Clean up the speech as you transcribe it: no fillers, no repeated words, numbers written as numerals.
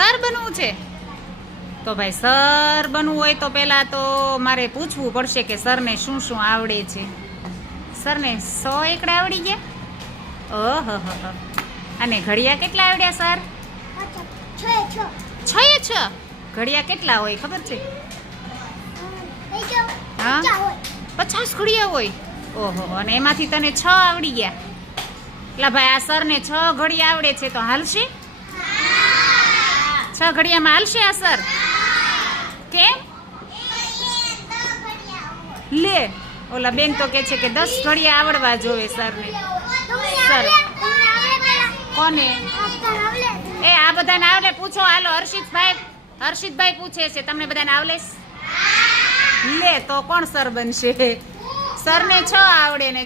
Sir બનવું છે તો ભાઈ સર બનવું હોય તો પહેલા તો મારે પૂછવું પડશે કે સરને શું શું આવડે છે. સરને 100 એકડા આવડી ગયા? ઓહો અને ઘડિયા કેટલા આવડ્યા સર? 6 ઘડિયા કેટલા હોય ખબર છે? હા 50 ઘડિયા હોય. ઓહો અને એમાંથી તને 6 આવડી ગયા. એટલે ભાઈ આ સરને 6 ઘડિયા આવડે છે તો હાલશે? 6 ઘડિયામાં હાલશે આ સર? કેમ? લે ઓલા બેન તો કે છે કે 10 ઘડિયા આવડવા જોવે સરને. સર કોને? એ આ બધાને આવડે? પૂછો હાલો. હર્ષિતભાઈ પૂછે છે તમને બધાને આવડે? લે તો કોણ સર બનશે? સરને 6 આવડે ને